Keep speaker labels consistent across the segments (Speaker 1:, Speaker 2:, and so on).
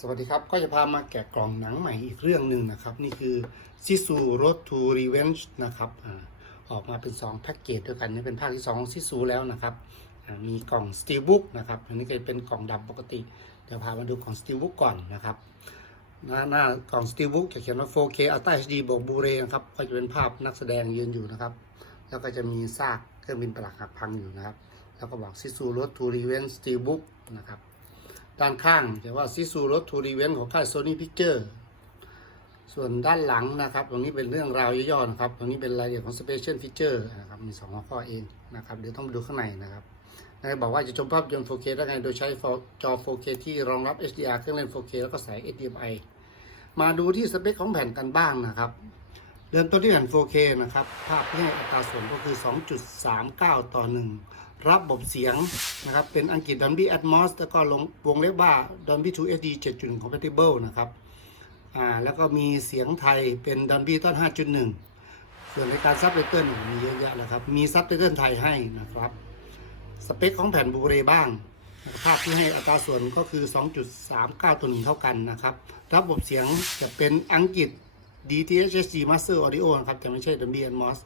Speaker 1: สวัสดีครับ ก็จะพามาแกะกล่องหนังใหม่อีกเรื่องหนึ่งนะครับ นี่คือ Sisu Road to Revenge นะครับออกมาเป็น 2 แพ็กเกจด้วยกันนี่เป็นภาคที่ 2 ของซิซูแล้วนะครับมีกล่อง Steelbook นะครับอันนี้ก็เป็นกล่องดำปกติ เดี๋ยวพามาดูกล่อง Steelbook ก่อนนะครับ หน้าหน้ากล่อง Steelbook จะเขียนว่า 4K Ultra HD บวก Blu-ray นะครับก็จะเป็นภาพนักแสดงยืนอยู่นะครับ แล้วก็จะมีซากเครื่องบินปลักหักพังอยู่นะครับ แล้วก็บอก Sisu Road to Revenge Steelbook นะครับ ด้านข้างจะว่าซิซูรถทูรีเวนของค่าย Sony Picture ส่วนด้านหลังนะครับ ตรงนี้เป็นเรื่องราวย่อๆนะครับ ตรงนี้เป็นรายละเอียดของ Special Feature นะครับมีสองหัวข้อเองนะครับ เดี๋ยวต้องมาดูข้างในนะครับนายบอกว่าจะชมภาพยนตร์ 4K ได้ไง โดยใช้จอ 4K ที่รองรับ HDR เครื่องเล่น 4K แล้วก็สาย HDMI มาดูที่สเปคของแผ่นกันบ้างนะครับ เริ่มต้นที่แผ่น 4K นะครับ ภาพที่ให้อัตราส่วนก็คือ 2.39 ต่อ 1 ระบบเสียงนะครับ เป็นอังกฤษ Dolby Atmos แล้วก็ลงวงเล็บว่า Dolby 2 HD 7.1 compatible นะครับอ่าแล้วก็มีเสียงไทยเป็น Dolby ต้น5.1 ส่วนในการซับไตเติลมีเยอะแยะแล้วครับ มีซับไตเติลไทยให้นะครับ สเปคของแผ่นบูเรบ้างภาพที่ให้อัตราส่วนก็คือ 2.39ตัวหนึ่งเท่ากันนะครับ ระบบเสียงจะเป็นอังกฤษ DTSC Master Audio นะครับ จะไม่ใช่ Dolby Atmos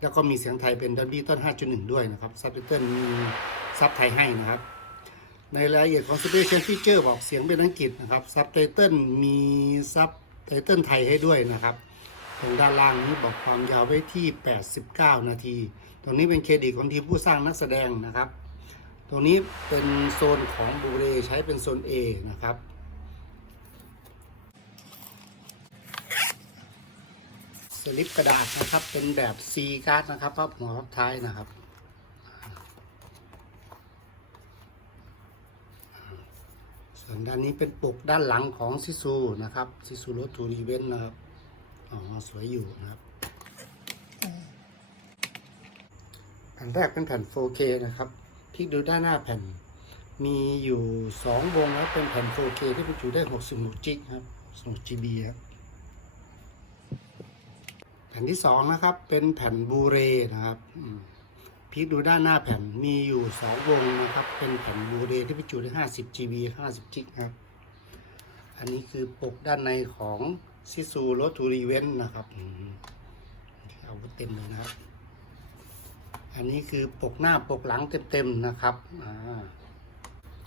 Speaker 1: แล้วก็มีเสียงไทยเป็น Dolby ต้น 5.1 ด้วยนะครับซับไตเติลมีซับไทยให้นะครับ ในรายละเอียดของ Special Feature บอกเสียงเป็นอังกฤษนะครับซับไตเติลมีซับไตเติลไทยให้ด้วยนะครับ ตรงด้านล่างนี้บอกความยาวไว้ที่ 89 นาที ตรงนี้เป็นเครดิตของทีมผู้สร้างนักแสดงนะครับ ตรงนี้เป็นโซนของบูเรใช้เป็นโซน A นะครับ สลิปกระดาษนะครับ เป็นแบบ C การ์ดนะครับพับหัวพับท้ายนะครับส่วนด้านนี้เป็นปกด้านหลังของซิซูนะครับซิซูรถทูรีเวนนะครับอ๋อสวยอยู่นะครับแผ่นแรกเป็นแผ่น 4K นะครับพลิกดูด้านหน้าแผ่น มีอยู่ 2 วงแล้วเป็นแผ่น 4K ที่บรรจุได้ 66 จิกครับ66 GB ครับ แผ่นที่สองนะครับ เป็นแผ่นบูเรนะครับพลิกดูด้านหน้าแผ่นมีอยู่สองวงนะครับ เป็นแผ่นบูเรที่บรรจุได้50 GB 50จิกครับ อันนี้คือปกด้านในของซิซูรถทูรีเวนนะครับเอาเต็มเลยนะครับ อันนี้คือปกหน้าปกหลังเต็มๆนะครับอ่า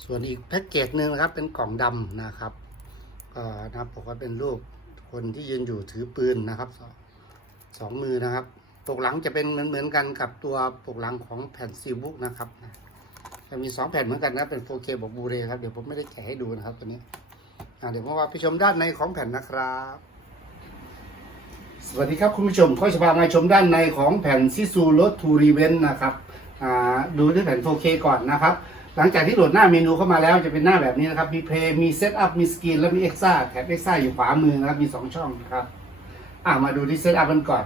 Speaker 1: ส่วนอีกแพ็กเกจหนึ่งนะครับ เป็นกล่องดำนะครับก็น้าปกก็เป็นรูปคนที่ยืนอยู่ถือปืนนะครับ สองมือนะครับปกหลังจะเป็นเหมือนเหมือนกันกับตัวปกหลังของแผ่นซีบุ๊กนะครับจะมีสองแผ่นเหมือนกันนะเป็น 4K บอกบูเรครับเดี๋ยวผมไม่ได้แกะให้ดูนะครับตัวนี้เดี๋ยวมาว่าไปชมด้านในของแผ่นนะครับ สวัสดีครับคุณผู้ชมก็จะพามาชมด้านในของแผ่นซิซูรถทูรีเวนนะครับอ่าดูด้วยแผ่น 4K ก่อนนะครับหลังจากที่โหลดหน้าเมนูเข้ามาแล้วจะเป็นหน้าแบบนี้นะครับ มีเพลย์มีเซตอัพมีสกรีนและมีเอ็กซ่าแถบเอ็กซ่าอยู่ขวามือนะครับ มี 2 ช่องนะครับ อ่ามาดูที่เซตอัพกันก่อน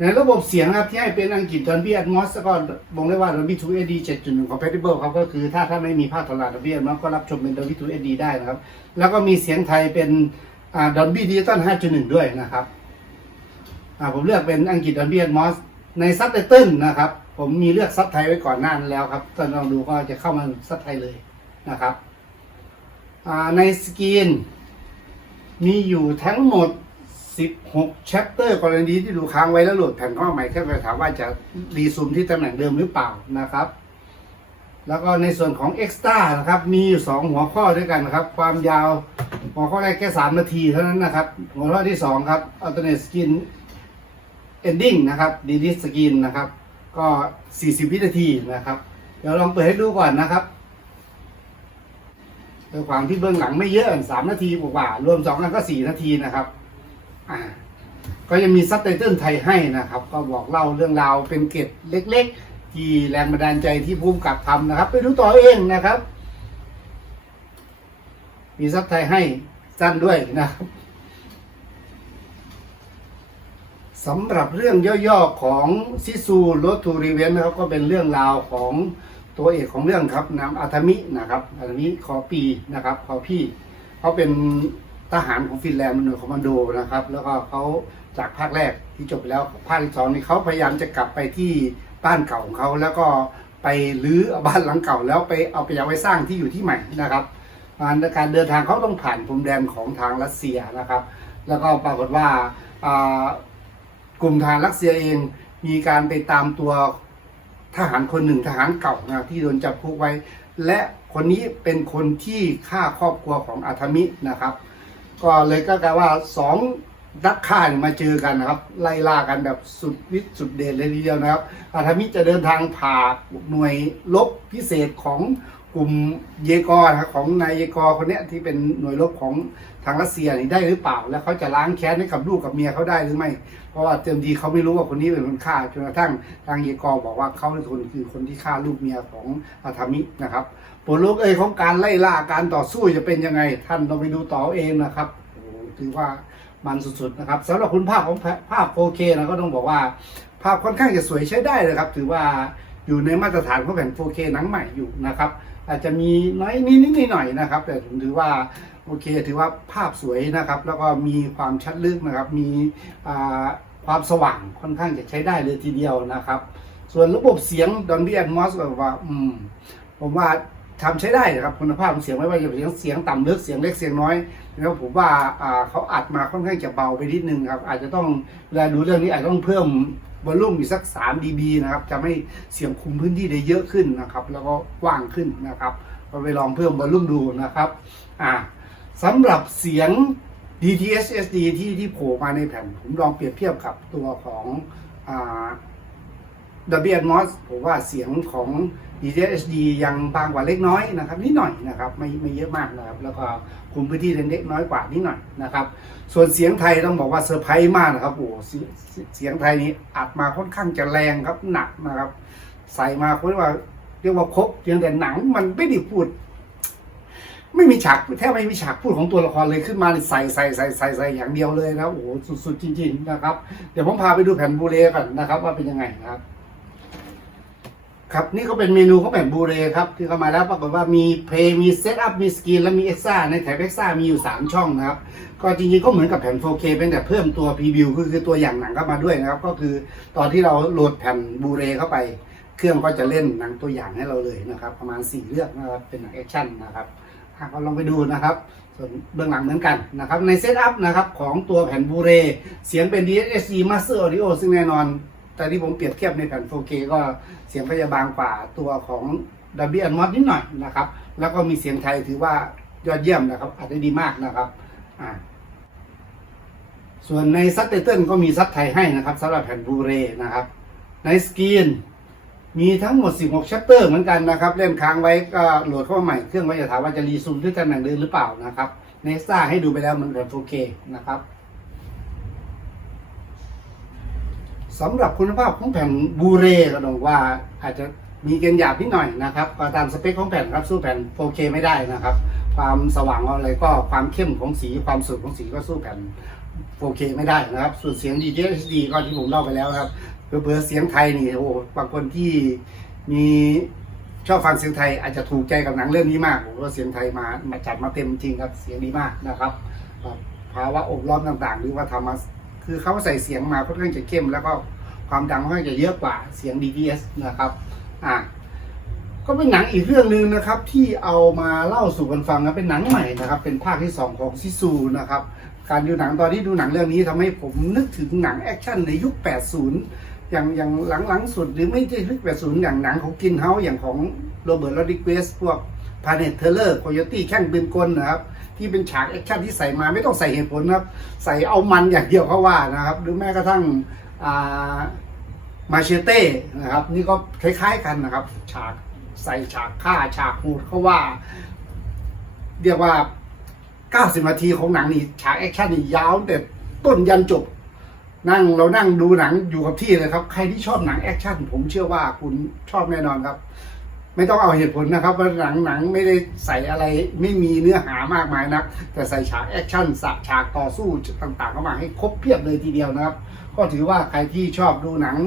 Speaker 1: ในระบบเสียงครับที่ให้เป็นอังกฤษ Dolby Atmos แล้วก็บอกได้ว่า Dolby 2 HD 7.1 compatible ครับก็คือถ้าถ้าไม่มีภาคตลาด Dolby Atmos ก็รับชมเป็น Dolby 2 HD ได้นะครับ แล้วก็มีเสียงไทยเป็นอ่า Dolby Digital 5.1ด้วยนะครับอ่าผมเลือกเป็นอังกฤษ Dolby Atmos ในซับไตเติลนะครับ ผมมีเลือกซับไทยไว้ก่อนหน้านั้นแล้วครับถ้าลองดูก็จะเข้ามาซับไทยเลยนะครับอ่าในสกรีนมีอยู่ทั้งหมด 16 chapter กรณีที่ดูค้างไว้แล้วโหลดแผ่นข้อใหม่แค่ไปถามว่าจะรีซูมที่ตำแหน่งเดิมหรือเปล่านะครับ แล้วก็ในส่วนของ extra นะครับ มีอยู่ 2 หัวข้อด้วยกันนะครับ ความยาวหัวข้อแรกแค่ 3 นาทีเท่านั้นนะครับ หัวข้อที่ 2 ครับ alternate skin ending นะครับ delete skin นะครับ ก็ 40 วินาทีนะครับ เดี๋ยวลองเปิดให้ดูก่อนนะครับด้วยความที่เบื้องหลังไม่เยอะสามนาทีกว่าๆรวมสองอันก็สี่นาทีนะครับอ่า ก็ยังมีซับไตเติลไทยให้นะครับ ก็บอกเล่าเรื่องราวเป็นเกร็ดเล็ก ๆ ที่แรงบันดาลใจที่ภูมิกับทำนะครับ ไปดูต่อเองนะครับ มีซับไทยให้สั้นด้วยนะครับสำหรับเรื่องย่อๆของซิซูโรทูรีเวนนะครับก็เป็นเรื่องราวของตัวเอกของเรื่องครับนามอาธมินะครับอาธมิคอปีนะครับคอพี่เขาเป็น ทหารของฟินแลนด์เป็นหน่วยคอมมานโดนะครับ แล้วก็เขาจากภาคแรกที่จบไปแล้วภาคที่สองนี่เขาพยายามจะกลับไปที่บ้านเก่าของเขาแล้วก็ไปรื้อบ้านหลังเก่า แล้วไปเอาไปเอาไว้สร้างที่อยู่ที่ใหม่นะครับการการเดินทางเขาต้องผ่านพรมแดนของทางรัสเซียนะครับ แล้วก็ปรากฏว่ากลุ่มทหารรัสเซียเองมีการไปตามตัวทหารคนหนึ่งทหารเก่านะที่โดนจับคุกไว้ และคนนี้เป็นคนที่ฆ่าครอบครัวของอาธมินะครับ ก็เลยก็กลายว่าสองนักฆ่าเนี่ยมาเจอกันนะครับ ไล่ล่ากันแบบสุดวิสุดเดชเลยทีเดียวนะครับอาธมิจะเดินทางผ่าหน่วยลบพิเศษของกลุ่มเยกอรของนายเยกอคนเนี้ยที่เป็นหน่วยลบของ ทางรัสเซียนี่ได้หรือเปล่า แล้วเขาจะล้างแค้นให้กับลูกกับเมียเขาได้หรือไม่ เพราะว่าเต็มทีเขาไม่รู้ว่าคนนี้เป็นคนฆ่าจนกระทั่งทางเยกอบอกว่าเขาเป็นคนคือคนที่ฆ่าลูกเมียของอาธามินะครับผลลูกเอยของการไล่ล่าการต่อสู้จะเป็นยังไง ท่านต้องไปดูต่อเองนะครับถือว่ามันสุดๆนะครับสำหรับคุณภาพของภาพ 4K นะก็ต้องบอกว่า ภาพค่อนข้างจะสวยใช้ได้เลยครับ ถือว่า อยู่ในมาตรฐานของแผ่น 4K หนังใหม่อยู่นะครับ อาจจะมีน้อยนิดนิดหน่อยนะครับ แต่ผมถือว่าโอเคถือว่าภาพสวยนะครับ แล้วก็มีความชัดลึกนะครับ มีความสว่างค่อนข้างจะใช้ได้เลยทีเดียวนะครับ ส่วนระบบเสียง Dolby Atmos ก็แบบว่าอืมผมว่าทำใช้ได้นะครับคุณภาพของเสียงไม่ว่าจะเป็นเสียงเสียงต่ำลึกเสียงเล็กเสียงน้อยแล้วผมว่าอ่าเขาอัดมาค่อนข้างจะเบาไปนิดนึงครับอาจจะต้องเวลาดูเรื่องนี้อาจจะต้องเพิ่ม บอลลุ่มอีกสัก3 dB นะครับจะไม่เสียงคุมพื้นที่ได้เยอะขึ้นนะครับ แล้วก็กว้างขึ้นนะครับก็ไปลองเพิ่มบอลลุ่มดูนะครับอ่าสำหรับเสียง DTS SD ที่ที่โผล่มาในแผ่นผมลองเปรียบเทียบกับตัวของอ่า Dolby Atmos ผมว่าเสียงของ DTSD ยังบางกว่าเล็กน้อยนะครับนิดหน่อยนะครับไม่ไม่เยอะมากนะครับแล้วก็คุมพื้นที่เล็กน้อยกว่านิดหน่อยนะครับส่วนเสียงไทยต้องบอกว่าเซอร์ไพรส์มากนะครับโอ้เสียงไทยนี้อัดมาค่อนข้างจะแรงครับหนักนะครับ ใส่มาเรียกว่าเรียกว่าครบเพียงแต่หนังมันไม่ได้พูด ไม่มีฉากแทบไม่มีฉากพูดของตัวละครเลยขึ้นมาใส่ใส่ใส่ใส่ใส่อย่างเดียวเลยนะโอ้โหสุดๆจริง ๆนะครับ เดี๋ยวผมพาไปดูแผ่นบูเรก่อนนะครับ ว่าเป็นยังไงนะครับ ครับนี่ก็เป็นเมนูของแผ่นบูเรครับที่เข้ามาแล้วปรากฏว่ามีเพลย์มีเซตอัพมีสกรีนและมีเอ็กซ่าในแถบเอ็กซ่ามีอยู่ 3 ช่องนะครับ ก็จริงๆก็เหมือนกับแผ่น 4K เป็นแต่เพิ่มตัวพรีวิวคือคือตัวอย่างหนังเข้ามาด้วยนะครับ ก็คือตอนที่เราโหลดแผ่นบูเรเข้าไป เครื่องก็จะเล่นหนังตัวอย่างให้เราเลยนะครับ ประมาณ 4 เรื่องนะครับเป็นหนังแอคชั่นนะครับก็ลองไปดูนะครับส่วนเบื้องหลังเหมือนกันนะครับในเซตอัพนะครับของตัวแผ่นบูเรเสียงเป็น DSC Master Audio ซึ่งแน่นอน แต่ที่ผมเปรียบเทียบในแผ่น 4K ก็เสียงก็จะบางกว่าตัวของ Dolby Atmos นิดหน่อยนะครับ แล้วก็มีเสียงไทยถือว่ายอดเยี่ยมนะครับ อาจจะดีมากนะครับอ่าส่วนในซับไตเติลก็มีซับไทยให้นะครับสำหรับแผ่นบูเรนะครับ ในสกรีนมีทั้งหมด 16ชัปเตอร์เหมือนกันนะครับ เล่นค้างไว้ก็โหลดเข้ามาใหม่เครื่องก็จะถามว่าจะรีซูมด้วยตำแหน่งเดิมหรือเปล่านะครับเนสซ่าให้ดูไปแล้วมันแบบ 4K นะครับ สำหรับคุณภาพของแผ่นบูเรก็ต้องว่าอาจจะมีเกณฑ์หยาบนิดหน่อยนะครับก็ตามสเปคของแผ่นครับสู้แผ่น 4K ไม่ได้นะครับ ความสว่างอะไรก็ความเข้มของสีความสดของสีก็สู้แผ่น 4K ไม่ได้นะครับ ส่วนเสียง DJHD ก็ที่ผมเล่าไปแล้วครับเผื่อเสียงไทยนี่โอ้โหบางคนที่มีชอบฟังเสียงไทยอาจจะถูกใจกับหนังเรื่องนี้มากผมว่าเสียงไทยมามาจัดมาเต็มจริงครับเสียงดีมากนะครับภาวะอบร้อนต่างๆ หรือว่าทำมา คือเขาใส่เสียงมาค่อนข้างจะเข้ม แล้วก็ความดังค่อนข้างจะเยอะกว่าเสียง DTS นะครับอ่าก็เป็นหนังอีกเรื่องหนึ่งนะครับ ที่เอามาเล่าสู่กันฟังนะเป็นหนังใหม่นะครับ เป็นภาคที่สองของซิซูนะครับ การดูหนังตอนที่ดูหนังเรื่องนี้ทำให้ผมนึกถึงหนังแอคชั่นในยุค 80 อย่างอย่างหลังๆสุดหรือไม่ใช่ยุค80 อย่างหนังของกินเฮาอย่างของโรเบิร์ตโรดิเกสพวก พาเนตเทเลอร์โคโยตี้แข่งปืนกลนะครับ ที่เป็นฉากแอคชั่นที่ใส่มาไม่ต้องใส่เหตุผลนะครับ ใส่เอามันอย่างเดียวเขาว่านะครับ หรือแม้กระทั่งมาเชเต้นะครับ นี่ก็คล้ายๆกันนะครับ ฉากใส่ฉากฆ่าฉากหูดเขาว่า เรียกว่า 90 นาทีของหนังนี่ฉากแอคชั่นนี่ยาวแต่ต้นยันจบ นั่งเรานั่งดูหนังอยู่กับที่เลยครับ ใครที่ชอบหนังแอคชั่นผมเชื่อว่าคุณชอบแน่นอนครับ ไม่ต้องเอาเหตุผลนะครับว่าหนังหนังไม่ได้ใส่อะไรไม่มีเนื้อหามากมายนัก แต่ใส่ฉากแอคชั่นสับฉากต่อสู้ต่างๆเข้ามาให้ครบเพียบเลยทีเดียวนะครับ ก็ถือว่าใครที่ชอบดูหนัง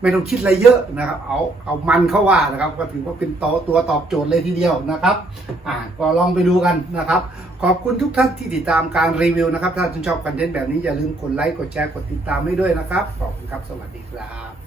Speaker 1: ไม่ต้องคิดอะไรเยอะนะครับ เอาเอามันเข้าว่านะครับ ก็ถือว่าเป็นตัวตัวตอบโจทย์เลยทีเดียวนะครับอ่าก็ลองไปดูกันนะครับ ขอบคุณทุกท่านที่ติดตามการรีวิวนะครับ ถ้าคุณชอบคอนเทนต์แบบนี้อย่าลืมกดไลค์กดแชร์กดติดตามให้ด้วยนะครับขอบคุณครับสวัสดีครับ